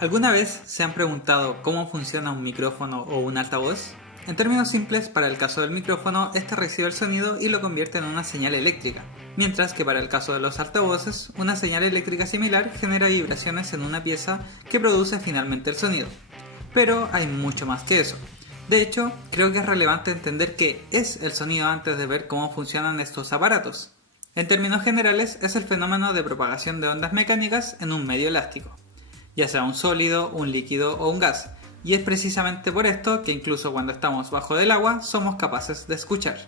¿Alguna vez se han preguntado cómo funciona un micrófono o un altavoz? En términos simples, para el caso del micrófono, este recibe el sonido y lo convierte en una señal eléctrica, mientras que para el caso de los altavoces, una señal eléctrica similar genera vibraciones en una pieza que produce finalmente el sonido. Pero hay mucho más que eso. De hecho, creo que es relevante entender qué es el sonido antes de ver cómo funcionan estos aparatos. En términos generales, es el fenómeno de propagación de ondas mecánicas en un medio elástico, ya sea un sólido, un líquido o un gas, y es precisamente por esto que incluso cuando estamos bajo del agua somos capaces de escuchar.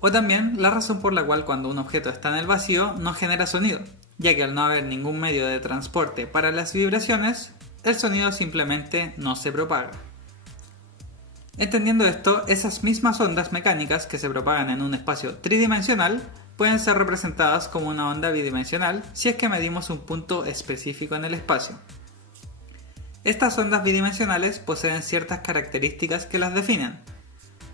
O también la razón por la cual cuando un objeto está en el vacío no genera sonido, ya que al no haber ningún medio de transporte para las vibraciones, el sonido simplemente no se propaga. Entendiendo esto, esas mismas ondas mecánicas que se propagan en un espacio tridimensional pueden ser representadas como una onda bidimensional si es que medimos un punto específico en el espacio. Estas ondas bidimensionales poseen ciertas características que las definen.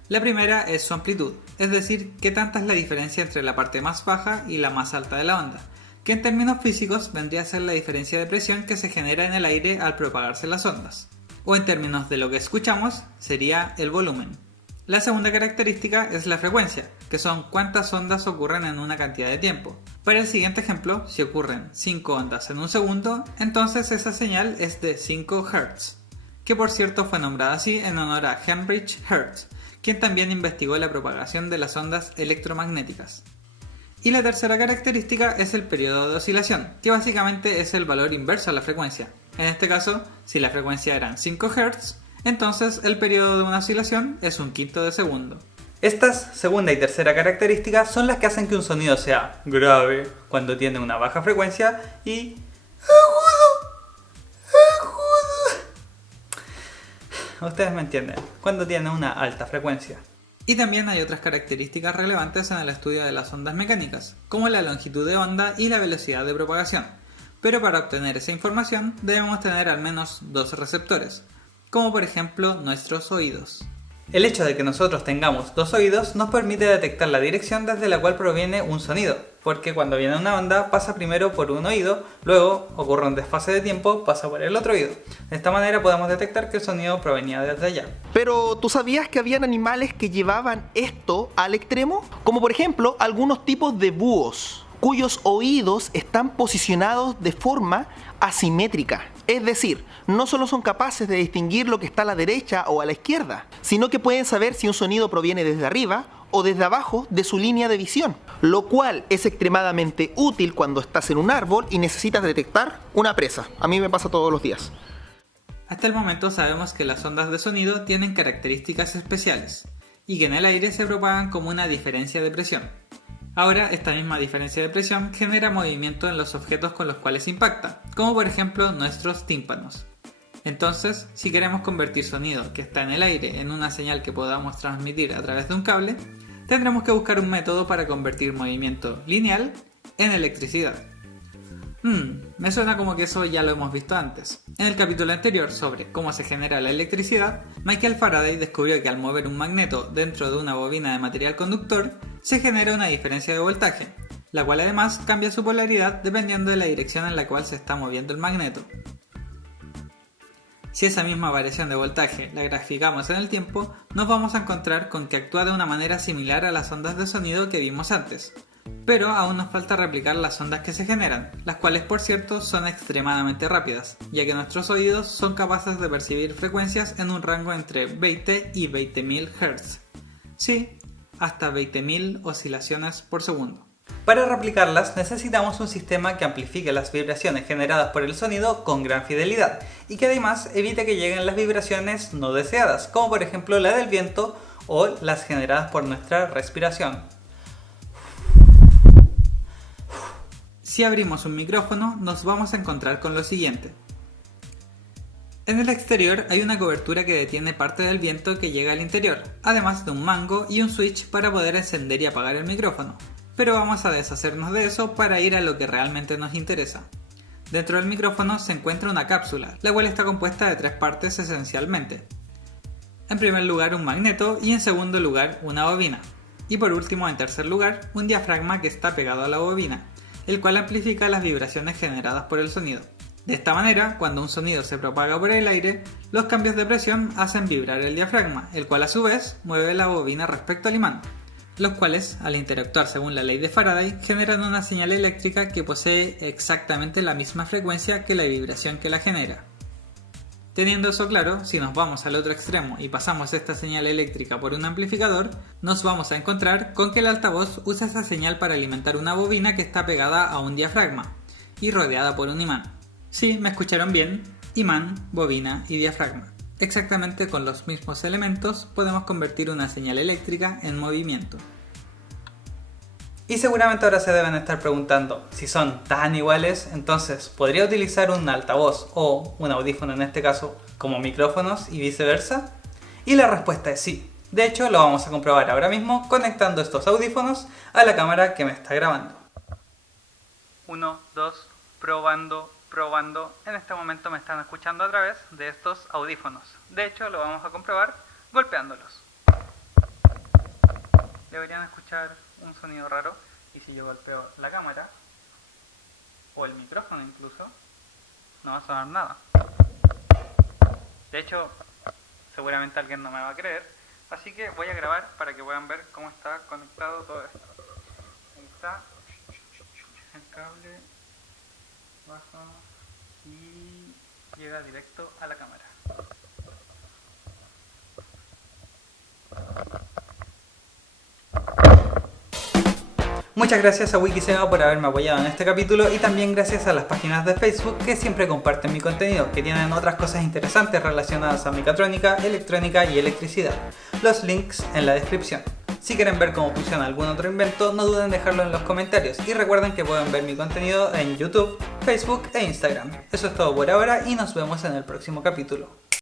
La primera es su amplitud, es decir, qué tanta es la diferencia entre la parte más baja y la más alta de la onda, que en términos físicos vendría a ser la diferencia de presión que se genera en el aire al propagarse las ondas. O en términos de lo que escuchamos, sería el volumen. La segunda característica es la frecuencia, que son cuántas ondas ocurren en una cantidad de tiempo. Para el siguiente ejemplo, si ocurren 5 ondas en un segundo, entonces esa señal es de 5 Hz, que por cierto fue nombrada así en honor a Heinrich Hertz, quien también investigó la propagación de las ondas electromagnéticas. Y la tercera característica es el periodo de oscilación, que básicamente es el valor inverso a la frecuencia. En este caso, si la frecuencia eran 5 Hz, entonces el periodo de una oscilación es un quinto de segundo. Estas segunda y tercera características son las que hacen que un sonido sea grave cuando tiene una baja frecuencia y agudo. Ustedes me entienden, cuando tiene una alta frecuencia. Y también hay otras características relevantes en el estudio de las ondas mecánicas, como la longitud de onda y la velocidad de propagación. Pero para obtener esa información debemos tener al menos dos receptores, como por ejemplo nuestros oídos. El hecho de que nosotros tengamos dos oídos nos permite detectar la dirección desde la cual proviene un sonido, porque cuando viene una onda pasa primero por un oído, luego ocurre un desfase de tiempo, pasa por el otro oído. De esta manera podemos detectar que el sonido provenía desde allá. Pero ¿tú sabías que habían animales que llevaban esto al extremo? Como por ejemplo algunos tipos de búhos, cuyos oídos están posicionados de forma asimétrica. Es decir, no solo son capaces de distinguir lo que está a la derecha o a la izquierda, sino que pueden saber si un sonido proviene desde arriba o desde abajo de su línea de visión, lo cual es extremadamente útil cuando estás en un árbol y necesitas detectar una presa. A mí me pasa todos los días. Hasta el momento sabemos que las ondas de sonido tienen características especiales y que en el aire se propagan como una diferencia de presión. Ahora, esta misma diferencia de presión genera movimiento en los objetos con los cuales impacta, como por ejemplo nuestros tímpanos. Entonces, si queremos convertir sonido que está en el aire en una señal que podamos transmitir a través de un cable, tendremos que buscar un método para convertir movimiento lineal en electricidad. Me suena como que eso ya lo hemos visto antes. En el capítulo anterior sobre cómo se genera la electricidad, Michael Faraday descubrió que al mover un magneto dentro de una bobina de material conductor, se genera una diferencia de voltaje, la cual además cambia su polaridad dependiendo de la dirección en la cual se está moviendo el magneto. Si esa misma variación de voltaje la graficamos en el tiempo, nos vamos a encontrar con que actúa de una manera similar a las ondas de sonido que vimos antes. Pero aún nos falta replicar las ondas que se generan, las cuales por cierto son extremadamente rápidas, ya que nuestros oídos son capaces de percibir frecuencias en un rango entre 20 y 20.000 Hz. Sí, hasta 20.000 oscilaciones por segundo. Para replicarlas necesitamos un sistema que amplifique las vibraciones generadas por el sonido con gran fidelidad y que además evite que lleguen las vibraciones no deseadas, como por ejemplo la del viento o las generadas por nuestra respiración. Si abrimos un micrófono nos vamos a encontrar con lo siguiente. En el exterior hay una cobertura que detiene parte del viento que llega al interior, además de un mango y un switch para poder encender y apagar el micrófono. Pero vamos a deshacernos de eso para ir a lo que realmente nos interesa. Dentro del micrófono se encuentra una cápsula, la cual está compuesta de tres partes esencialmente. En primer lugar un magneto y en segundo lugar una bobina. Y por último, en tercer lugar, un diafragma que está pegado a la bobina, el cual amplifica las vibraciones generadas por el sonido. De esta manera, cuando un sonido se propaga por el aire, los cambios de presión hacen vibrar el diafragma, el cual a su vez mueve la bobina respecto al imán, los cuales, al interactuar según la ley de Faraday, generan una señal eléctrica que posee exactamente la misma frecuencia que la vibración que la genera. Teniendo eso claro, si nos vamos al otro extremo y pasamos esta señal eléctrica por un amplificador, nos vamos a encontrar con que el altavoz usa esa señal para alimentar una bobina que está pegada a un diafragma y rodeada por un imán. Sí, me escucharon bien, imán, bobina y diafragma. Exactamente con los mismos elementos podemos convertir una señal eléctrica en movimiento. Y seguramente ahora se deben estar preguntando, si son tan iguales, entonces ¿podría utilizar un altavoz o un audífono en este caso como micrófonos y viceversa? Y la respuesta es sí. De hecho, lo vamos a comprobar ahora mismo conectando estos audífonos a la cámara que me está grabando. 1, 2, probando. En este momento me están escuchando a través de estos audífonos. De hecho, lo vamos a comprobar golpeándolos. Deberían escuchar un sonido raro, y si yo golpeo la cámara o el micrófono incluso, no va a sonar nada. De hecho, seguramente alguien no me va a creer, así que voy a grabar para que puedan ver cómo está conectado todo esto. Ahí está el cable, baja y llega directo a la cámara. Muchas gracias a Wikisema por haberme apoyado en este capítulo y también gracias a las páginas de Facebook que siempre comparten mi contenido, que tienen otras cosas interesantes relacionadas a mecatrónica, electrónica y electricidad. Los links en la descripción. Si quieren ver cómo funciona algún otro invento, no duden en dejarlo en los comentarios y recuerden que pueden ver mi contenido en YouTube, Facebook e Instagram. Eso es todo por ahora y nos vemos en el próximo capítulo.